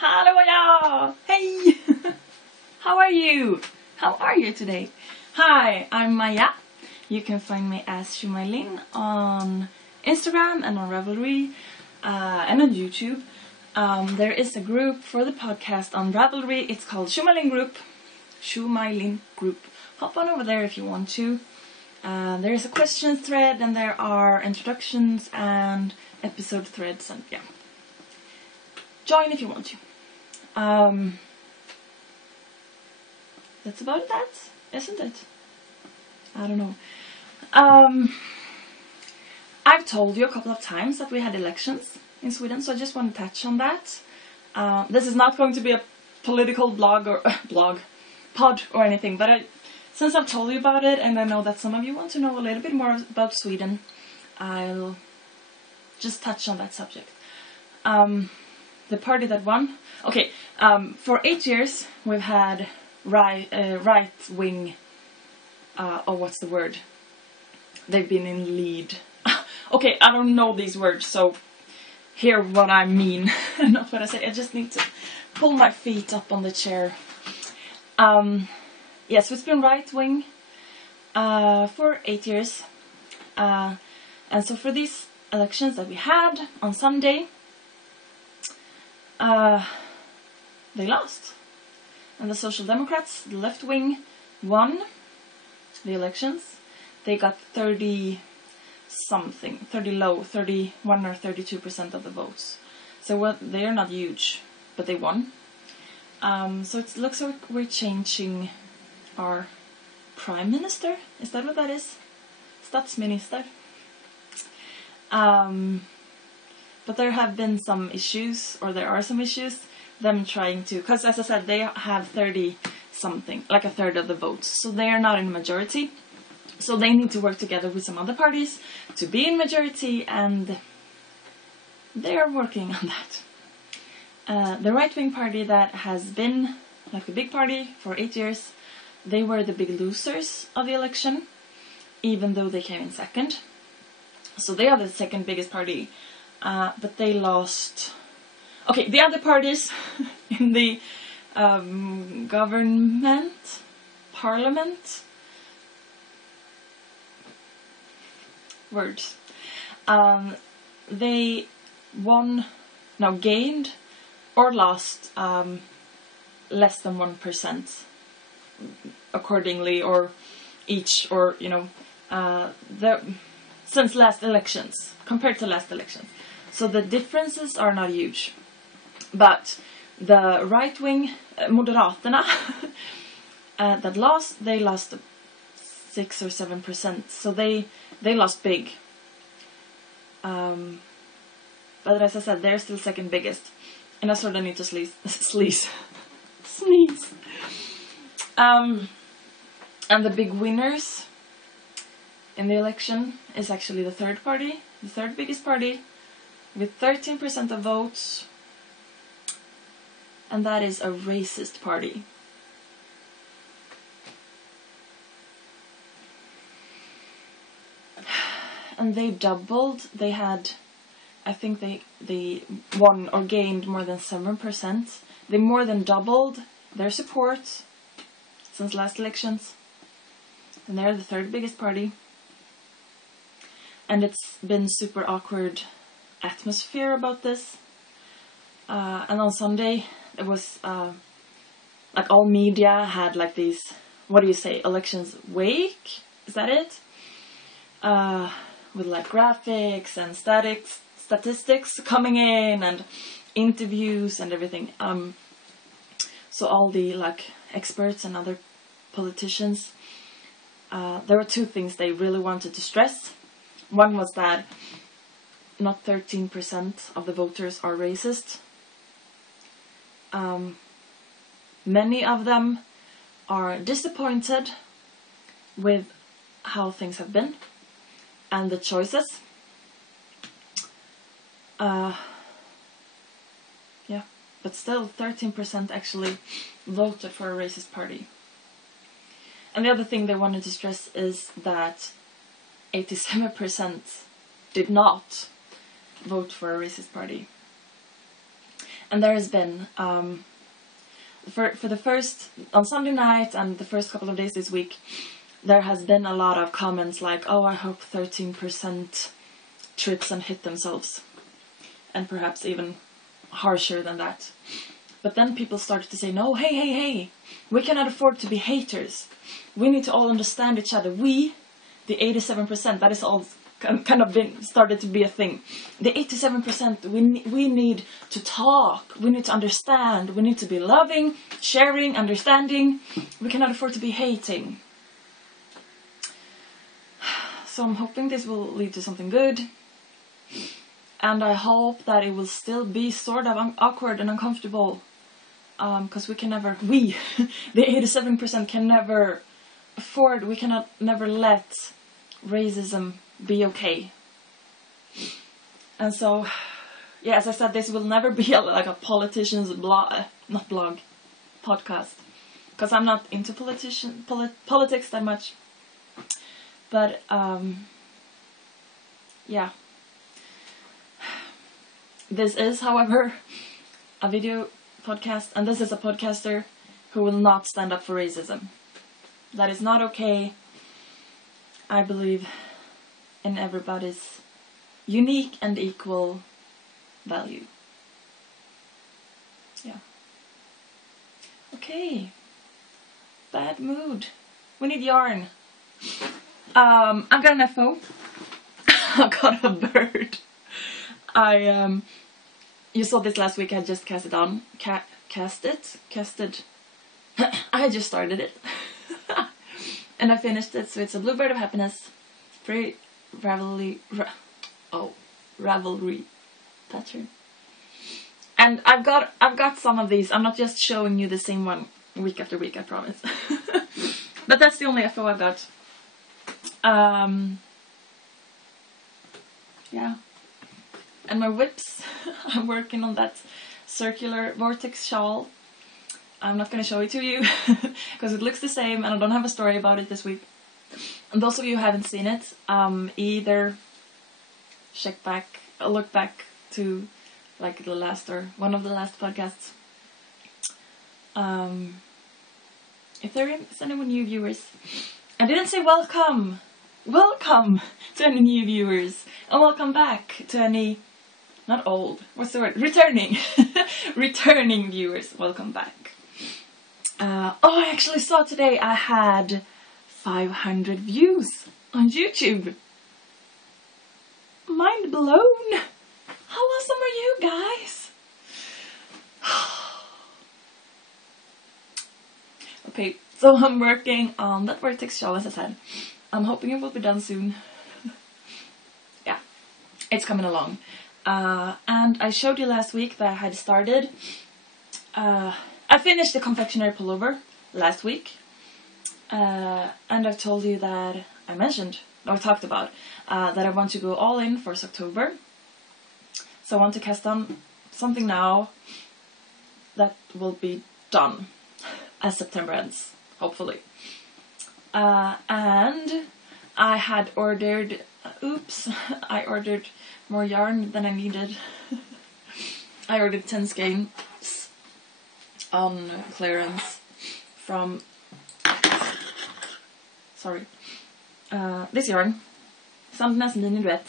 Hallå! Hey! How are you? How are you today? Hi, I'm Maja. You can find me as Sjomajlin on Instagram and on Ravelry and on YouTube. There is a group for the podcast on Ravelry. It's called sjomajlin group. Hop on over there if you want to. There is a questions thread and there are introductions and episode threads and yeah. Join if you want to. That's about that, isn't it? I don't know. I've told you a couple of times that we had elections in Sweden, so I just want to touch on that. This is not going to be a political blog or pod or anything, but since I've told you about it and I know that some of you want to know a little bit more about Sweden, I'll just touch on that subject. The party that won. Okay, for 8 years we've had right wing. What's the word? They've been in lead. Okay, I don't know these words, so hear what I mean, not what I say. I just need to pull my feet up on the chair. Yes, it's been right wing for 8 years, and so for these elections that we had on Sunday. They lost. And the Social Democrats, the left wing, won the elections. They got 30 or 32% of the votes. So they are not huge, but they won. So it looks like we're changing our prime minister. Is that what that is? Statsminister. But there have been some issues, or there are some issues, them trying to, because as I said, they have 30-something, like a third of the votes, so they are not in a majority. So they need to work together with some other parties to be in majority, and they are working on that. The right-wing party that has been, like the big party, for 8 years, they were the big losers of the election, even though they came in second. So they are the second biggest party. But they lost. Okay, the other parties in the parliament, words. They gained or lost less than 1%, accordingly, or each, or since last elections, compared to last elections. So the differences are not huge. But the right-wing, Moderaterna, that lost, they lost 6 or 7%. So they lost big. But as I said, they're still second biggest. And I sort of need to sneeze. And the big winners in the election is actually the third party, the third biggest party, with 13% of votes, and that is a racist party. And they doubled, they had, I think they won or gained more than 7%. They more than doubled their support since last elections, and they're the third biggest party. And it's been super awkward atmosphere about this. And on Sunday, it was like all media had like these, what do you say, elections wake? Is that it? With like graphics and statistics coming in and interviews and everything. So all the like experts and other politicians, there were two things they really wanted to stress. One was that not 13% of the voters are racist. Many of them are disappointed with how things have been and the choices. Yeah, but still 13% actually voted for a racist party. And the other thing they wanted to stress is that 87% did not vote for a racist party. And there has been, for the first, on Sunday night and the first couple of days this week, there has been a lot of comments like, oh, I hope 13% trips and hit themselves. And perhaps even harsher than that. But then people started to say, no, hey, we cannot afford to be haters. We need to all understand each other. We, the 87%, that is all kind of started to be a thing. The 87%, we need to talk. We need to understand. We need to be loving, sharing, understanding. We cannot afford to be hating. So I'm hoping this will lead to something good. And I hope that it will still be sort of awkward and uncomfortable. Because we can never, the 87% can never afford, we cannot never let racism be okay. And so, yeah, as I said, this will never be like a politician's podcast. Because I'm not into politics that much. But, yeah. This is, however, a video podcast, and this is a podcaster who will not stand up for racism. That is not okay. I believe in everybody's unique and equal value. Yeah. Okay. Bad mood. We need yarn. I've got an FO. I got a bird. You saw this last week. I just casted. I just started it. And I finished it, so it's a bluebird of happiness. Pretty ravelry pattern. And I've got some of these. I'm not just showing you the same one week after week, I promise. But that's the only FO I've got. Yeah. And my whips, I'm working on that circular vortex shawl. I'm not going to show it to you because it looks the same and I don't have a story about it this week. And those of you who haven't seen it, either look back to like the last or one of the last podcasts. If there is anyone new viewers, I didn't say welcome to any new viewers, and welcome back to any, not old, what's the word, returning viewers, welcome back. I actually saw today I had 500 views on YouTube. Mind blown. How awesome are you guys? Okay, so I'm working on that vortex shawl, as I said. I'm hoping it will be done soon. Yeah, it's coming along. And I showed you last week that I had started. I finished the confectionery pullover last week. And I've told you that I talked about that I want to go all in for October. So I want to cast on something now that will be done as September ends, hopefully. And I had ordered, I ordered more yarn than I needed. I ordered 10 skeins on clearance from, this yarn, Sandnes Mini Duet,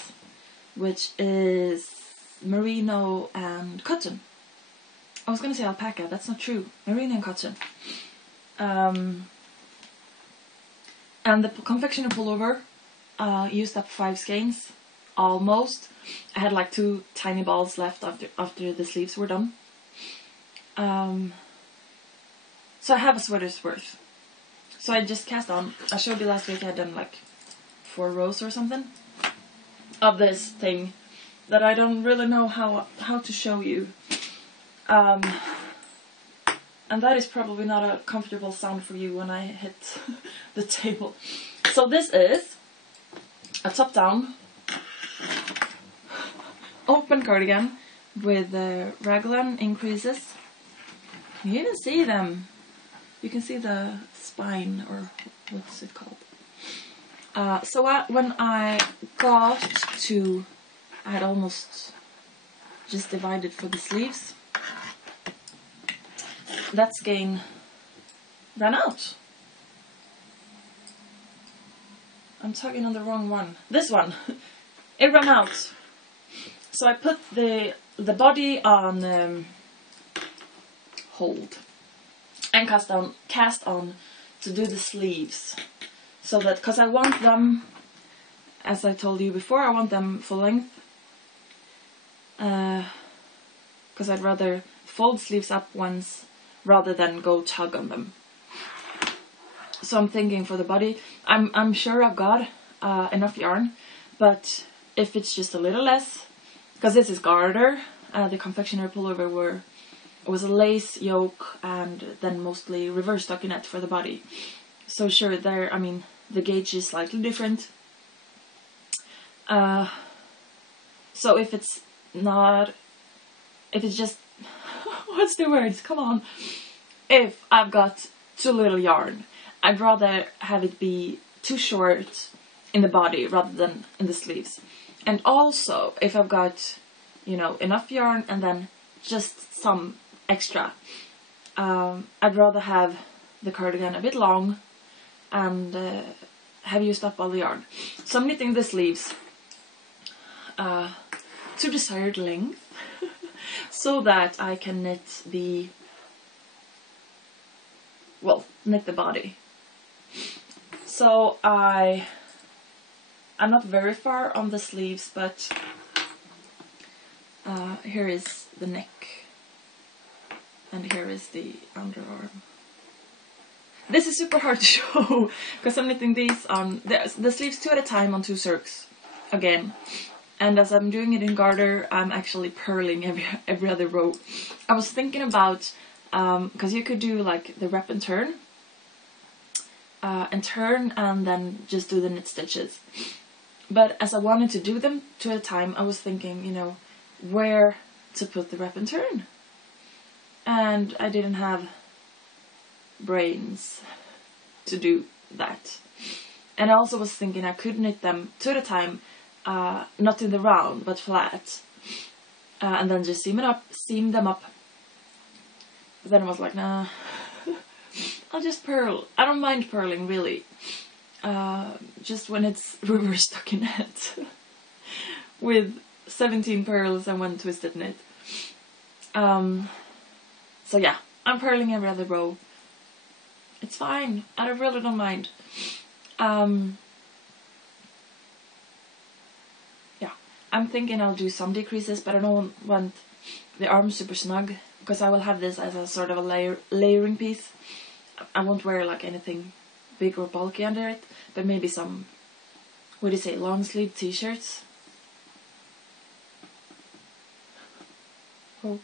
which is merino and cotton. I was going to say alpaca, that's not true. Merino and cotton. And the confectionery pullover used up 5 skeins, almost. I had like 2 tiny balls left after the sleeves were done. So I have a sweater's worth. So I just cast on. I showed you last week I had done like 4 rows or something of this thing that I don't really know how to show you. And that is probably not a comfortable sound for you when I hit the table. So this is a top-down open cardigan with raglan increases. You can even see them. You can see the spine, or what's it called? So when I got to, I had almost just divided for the sleeves. that skein ran out. I'm tugging on the wrong one. This one. It ran out. So I put the body on hold and cast on to do the sleeves. So that, because I want them, as I told you before, I want them full length. Because I'd rather fold sleeves up once rather than go tug on them. So I'm thinking for the body, I'm sure I've got enough yarn, but if it's just a little less, because this is garter, the confectionery pullover was a lace yoke and then mostly reverse stockinette for the body. So sure, there, I mean, the gauge is slightly different. So if it's just, what's the words? Come on. If I've got too little yarn, I'd rather have it be too short in the body rather than in the sleeves. And also, if I've got, you know, enough yarn and then just some extra, I'd rather have the cardigan a bit long and have used up all the yarn. So I'm knitting the sleeves to desired length so that I can knit the body. So I'm not very far on the sleeves, but here is the neck and here is the underarm. This is super hard to show because I'm knitting these on the sleeves 2 at a time on 2 circs again. And as I'm doing it in garter, I'm actually purling every other row. I was thinking about, because you could do like the wrap and turn and then just do the knit stitches. But as I wanted to do them 2 at a time, I was thinking, you know, where to put the wrap and turn. And I didn't have brains to do that. And I also was thinking I could knit them 2 at a time, not in the round, but flat. And then just seam them up. But then I was like, nah, I'll just purl. I don't mind purling, really. Just when it's reverse stockinette. With 17 pearls and 1 twisted knit. So yeah, I'm purling every other row. It's fine. I really don't mind. Yeah, I'm thinking I'll do some decreases, but I don't want the arms super snug because I will have this as a sort of a layering piece. I won't wear like anything big or bulky under it, but maybe some, what do you say, long sleeve t-shirts. Oh.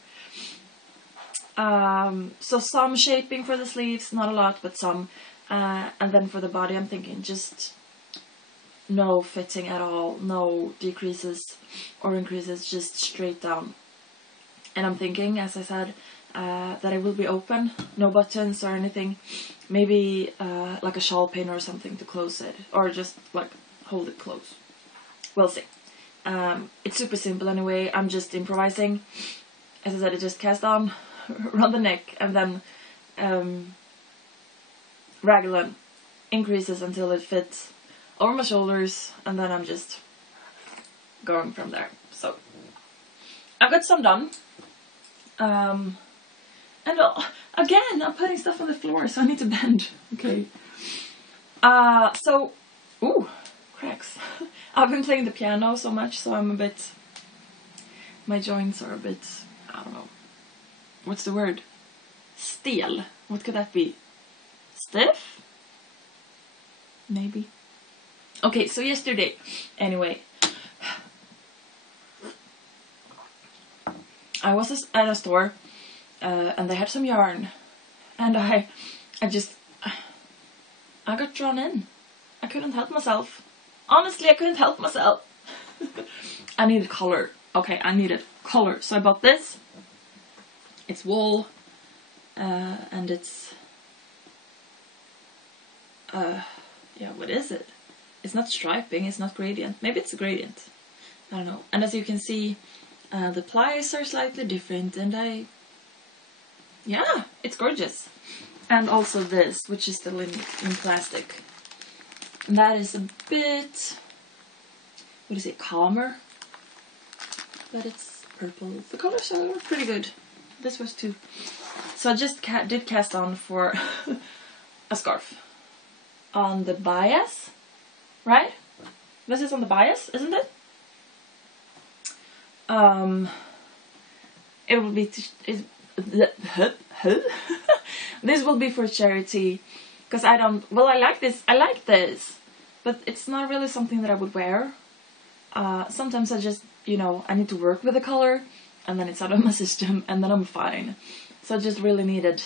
So some shaping for the sleeves, not a lot, but some. And then for the body, I'm thinking just no fitting at all, no decreases or increases, just straight down. And I'm thinking, as I said, that it will be open, no buttons or anything. Maybe like a shawl pin or something to close it, or just like hold it close. We'll see. It's super simple anyway. I'm just improvising. As I said, I just cast on, run the neck, and then raglan increases until it fits over my shoulders, and then I'm just going from there. So I've got some done. And again, I'm putting stuff on the floor, so I need to bend. Okay. So, ooh, cracks. I've been playing the piano so much, so I'm a bit, my joints are a bit, I don't know. What's the word? Stel. What could that be? Stiff? Maybe. Okay, so yesterday, anyway, I was at a store, and they had some yarn, and I got drawn in. I couldn't help myself. Honestly, I couldn't help myself. I needed color. Okay, I needed color, so I bought this. It's wool, and it's, yeah, what is it? It's not striping, it's not gradient. Maybe it's a gradient. I don't know. And as you can see, the plies are slightly different, and yeah, it's gorgeous. And also this, which is still in plastic. And that is a bit, what is it, calmer? But it's purple. The colors are pretty good. This was too. So I just did cast on for a scarf. On the bias, right? This is on the bias, isn't it? It will be this will be for charity, because I don't, well, I like this, but it's not really something that I would wear. Sometimes I just, you know, I need to work with the color, and then it's out of my system, and then I'm fine. So I just really needed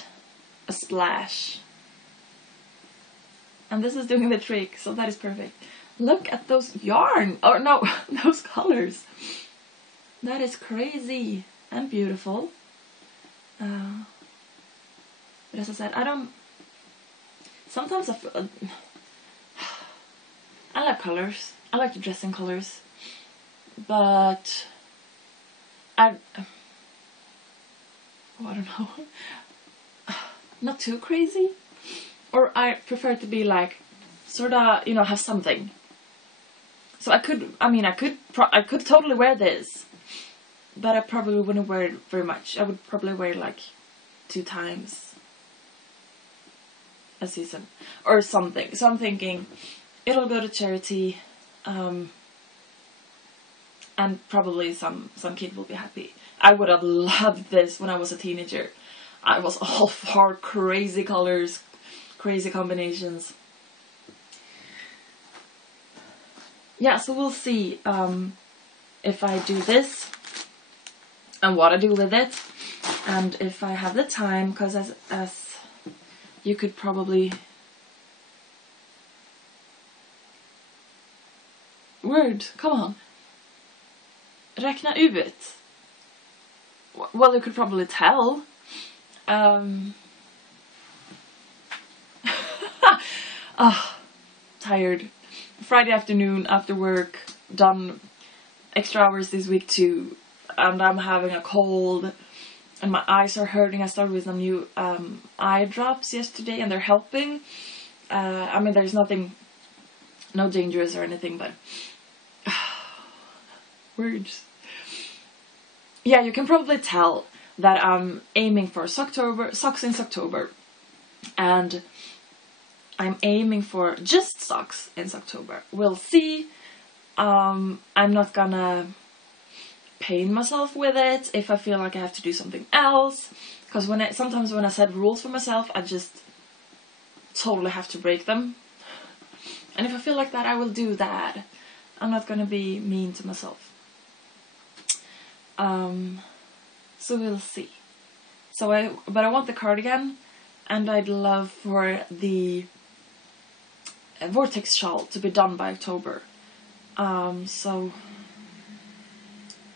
a splash. And this is doing the trick, so that is perfect. Look at those yarn, or no, those colors. That is crazy and beautiful. But as I said, I don't, sometimes I like colors. I like to dress in colors. But I don't know. Not too crazy. Or I prefer to be like, sort of, you know, have something. So I could totally wear this. But I probably wouldn't wear it very much. I would probably wear it like 2 times a season. Or something. So I'm thinking, it'll go to charity. And probably some kid will be happy. I would have loved this when I was a teenager. I was all for crazy colors, crazy combinations. Yeah, so we'll see if I do this and what I do with it, and if I have the time, because as you could probably come on. Räkna ut. Well, you could probably tell. Tired. Friday afternoon after work, done extra hours this week too, and I'm having a cold and my eyes are hurting. I started with some new eye drops yesterday and they're helping. I mean, there's no dangerous or anything, but words. Yeah, you can probably tell that I'm aiming for socks in October, and I'm aiming for just socks in October. We'll see. I'm not gonna pain myself with it if I feel like I have to do something else, because sometimes when I set rules for myself, I just totally have to break them, and if I feel like that, I will do that. I'm not gonna be mean to myself. So we'll see. But I want the cardigan, and I'd love for the vortex shawl to be done by October. So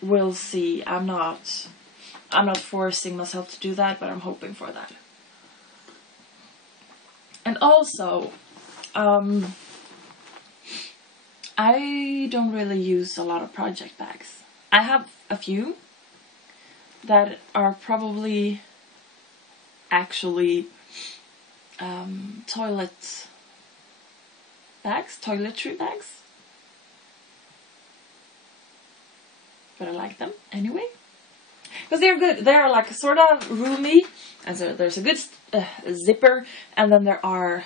we'll see. I'm not forcing myself to do that, but I'm hoping for that. And also, I don't really use a lot of project bags. I have a few that are probably actually toiletry bags. But I like them anyway. Because they're good. They're like sort of roomy. And so there's a good zipper. And then there are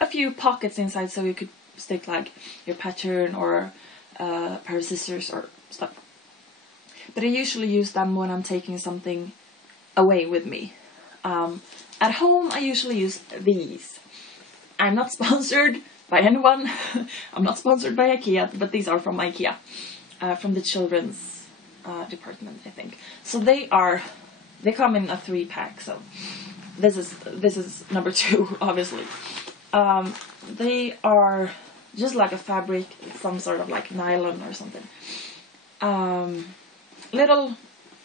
a few pockets inside so you could stick like your pattern or a pair of scissors or stuff. But I usually use them when I'm taking something away with me. At home, I usually use these. I'm not sponsored by anyone. I'm not sponsored by IKEA, but these are from IKEA. From the children's department, I think. So they come in a 3-pack. So this is number 2, obviously. They are just like a fabric, some sort of like nylon or something. Little,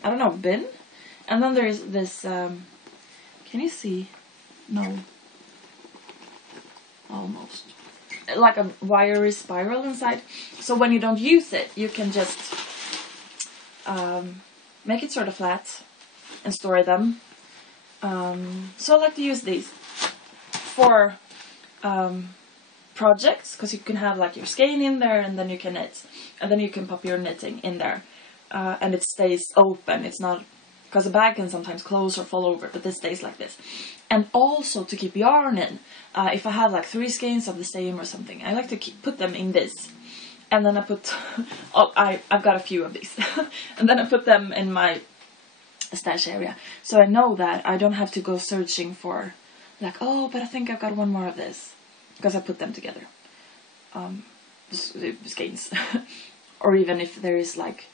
I don't know, bin. And then there's this, can you see? No. Almost. Like a wiry spiral inside. So when you don't use it, you can just make it sort of flat and store them. So I like to use these for projects, because you can have like your skein in there, and then you can knit, and then you can pop your knitting in there, and it stays open. It's not, because a bag can sometimes close or fall over, but this stays like this. And also to keep yarn in, if I have like 3 skeins of the same or something, I like to put them in this, and then I put I've got a few of these and then I put them in my stash area, so I know that I don't have to go searching for like, oh, but I think I've got one more of this, because I put them together, skeins. Or even if there is like,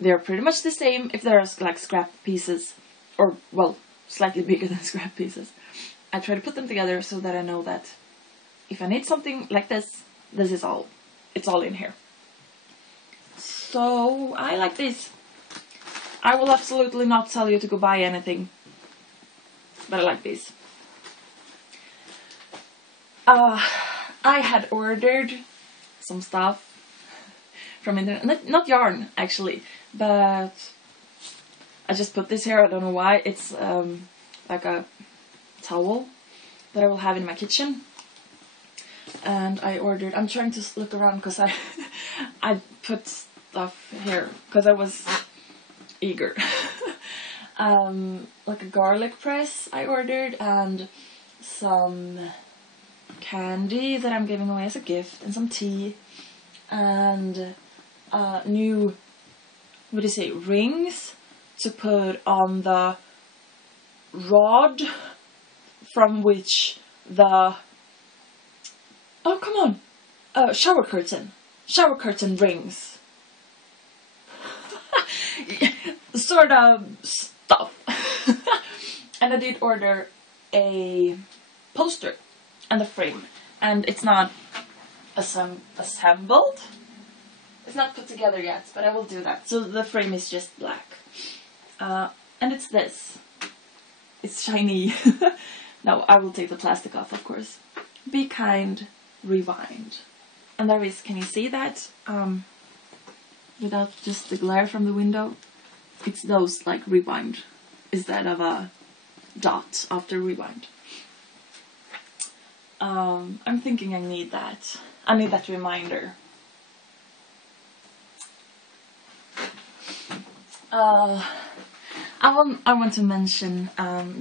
they're pretty much the same, if there's like scrap pieces, or well, slightly bigger than scrap pieces, I try to put them together so that I know that if I need something like this, this is all, it's all in here. So I like this. I will absolutely not tell you to go buy anything, but I like these. I had ordered some stuff from internet, not yarn actually, but I just put this here, I don't know why. It's like a towel that I will have in my kitchen. And I ordered, I'm trying to look around because I put stuff here because I was eager. Like a garlic press I ordered, and some candy that I'm giving away as a gift, and some tea, and new, what do you say, rings to put on the rod from which the, oh come on, shower curtain rings. Sort of stuff. And I did order a poster and a frame, and it's not assembled. It's not put together yet, but I will do that. So the frame is just black. And it's this. It's shiny. No, I will take the plastic off, of course. Be kind, rewind. And there is, can you see that? Without just the glare from the window. It's those, like, rewind. Instead of a dot after rewind. I'm thinking I need that. I need that reminder. I want to mention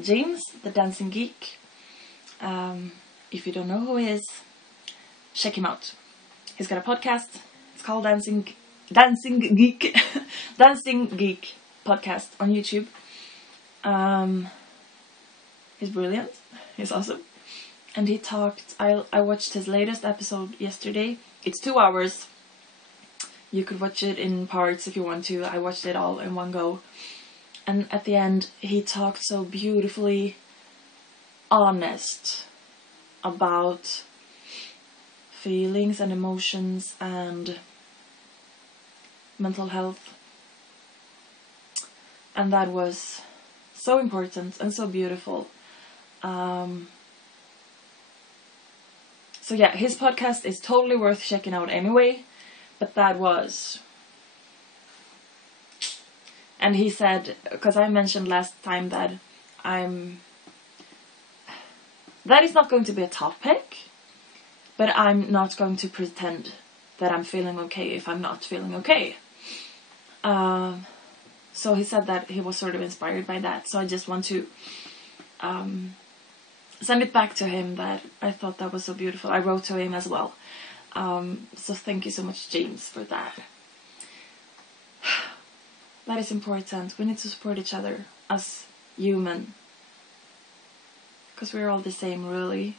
James, the dancing geek. If you don't know who he is, check him out. He's got a podcast. It's called Dancing Geek, Dancing Geek podcast on YouTube. He's brilliant. He's awesome. And he talked. I watched his latest episode yesterday. It's 2 hours. You could watch it in parts if you want to. I watched it all in one go. And at the end, he talked so beautifully honest about feelings and emotions and mental health. And that was so important and so beautiful. So yeah, his podcast is totally worth checking out anyway. But that was... And he said, because I mentioned last time that that is not going to be a topic, but I'm not going to pretend that I'm feeling okay if I'm not feeling okay. So he said that he was sort of inspired by that. So I just want to send it back to him, that I thought that was so beautiful. I wrote to him as well. So thank you so much, James, for that. That is important. We need to support each other as human. Because we're all the same, really.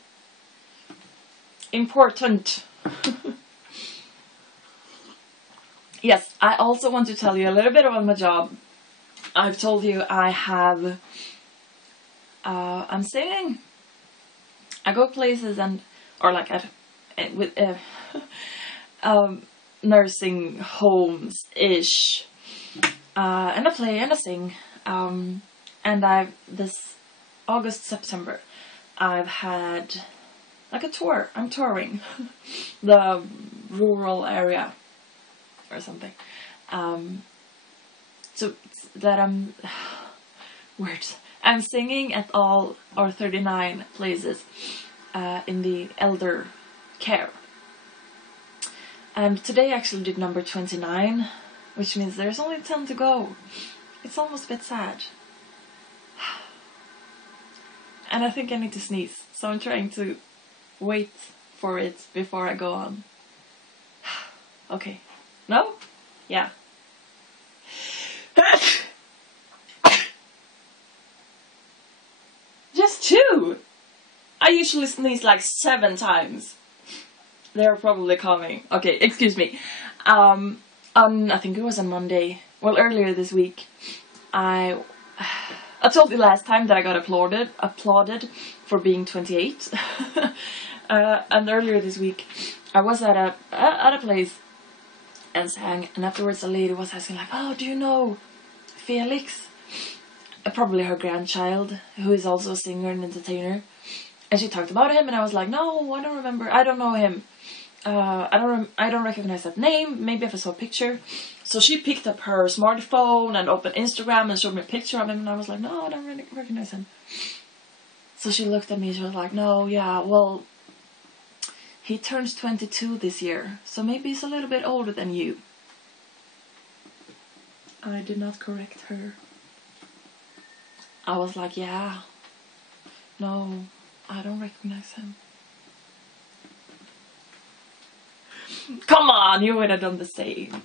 Important. Yes, I also want to tell you a little bit about my job. I've told you I have... I'm singing. I go places and... Or like with nursing homes-ish. And I play and I sing. And this August, September, I've had like a tour. I'm touring the rural area or something. So that I'm words. I'm singing at all or 39 places in the elder care. And today I actually did number 29, which means there's only 10 to go. It's almost a bit sad. And I think I need to sneeze, so I'm trying to wait for it before I go on. Okay. No? Yeah. Just 2! I usually sneeze like 7 times. They're probably coming. Okay, excuse me. I think it was on Monday. Well, earlier this week, I told you last time that I got applauded for being 28. And earlier this week, I was at a place and sang, and afterwards a lady was asking like, "Oh, do you know Felix?" Probably her grandchild, who is also a singer and entertainer. And she talked about him, and I was like, "No, I don't remember. I don't know him. I don't recognize that name. Maybe if I saw a picture." So she picked up her smartphone and opened Instagram and showed me a picture of him, and I was like, "No, I don't really recognize him." So she looked at me and she was like, "No, yeah, well, he turns 22 this year, so maybe he's a little bit older than you." I did not correct her. I was like, "Yeah, no, I don't recognize him." Come on, you would have done the same.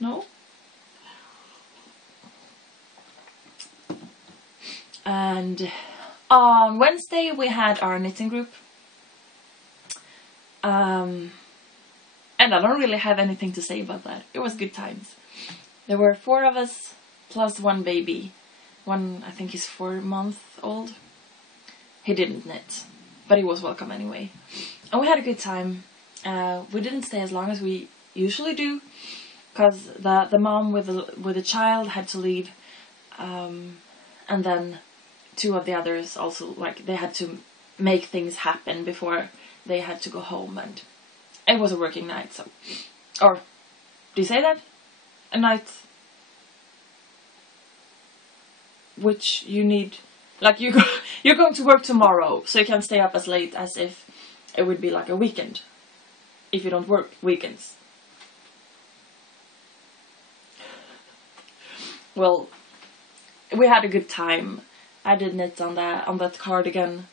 No? And on Wednesday we had our knitting group. And I don't really have anything to say about that. It was good times. There were 4 of us plus 1 baby. One, I think he's 4 months old. He didn't knit, but he was welcome anyway. And we had a good time. We didn't stay as long as we usually do, because the mom with the child had to leave, and then 2 of the others also, like, they had to make things happen before they had to go home, and it was a working night. So, or do you say that? A night which you need, like, you're going to work tomorrow, so you can stay up as late as if it would be like a weekend. If you don't work weekends. Well, we had a good time. I did knit on that cardigan,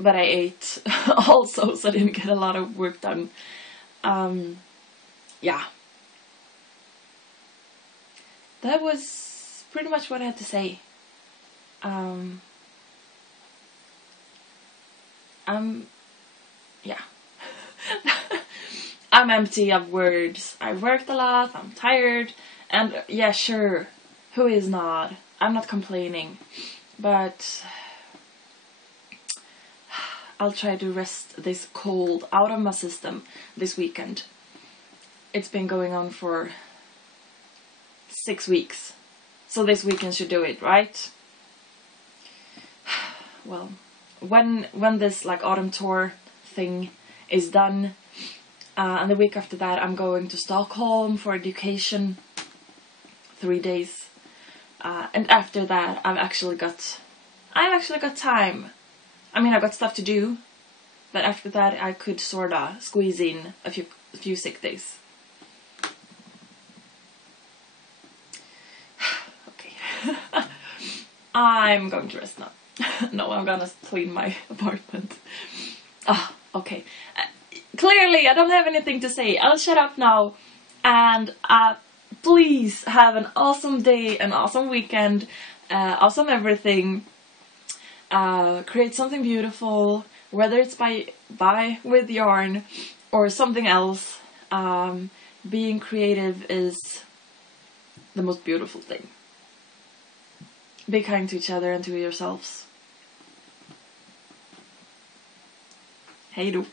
but I ate also, so I didn't get a lot of work done. Yeah. That was pretty much what I had to say. Yeah. I'm empty of words. I worked a lot, I'm tired, and yeah, sure, who is not? I'm not complaining, but I'll try to rest this cold out of my system this weekend. It's been going on for 6 weeks, so this weekend should do it, right? Well, when this like autumn tour thing is done, and the week after that I'm going to Stockholm for education, 3 days, and after that I've actually got time. I mean, I've got stuff to do, but after that I could sorta squeeze in a few sick days. Okay. I'm going to rest now. No, I'm gonna clean my apartment. Okay. Clearly, I don't have anything to say. I'll shut up now. And please have an awesome day, an awesome weekend, awesome everything. Create something beautiful, whether it's by with yarn or something else. Being creative is the most beautiful thing. Be kind to each other and to yourselves. Hej då.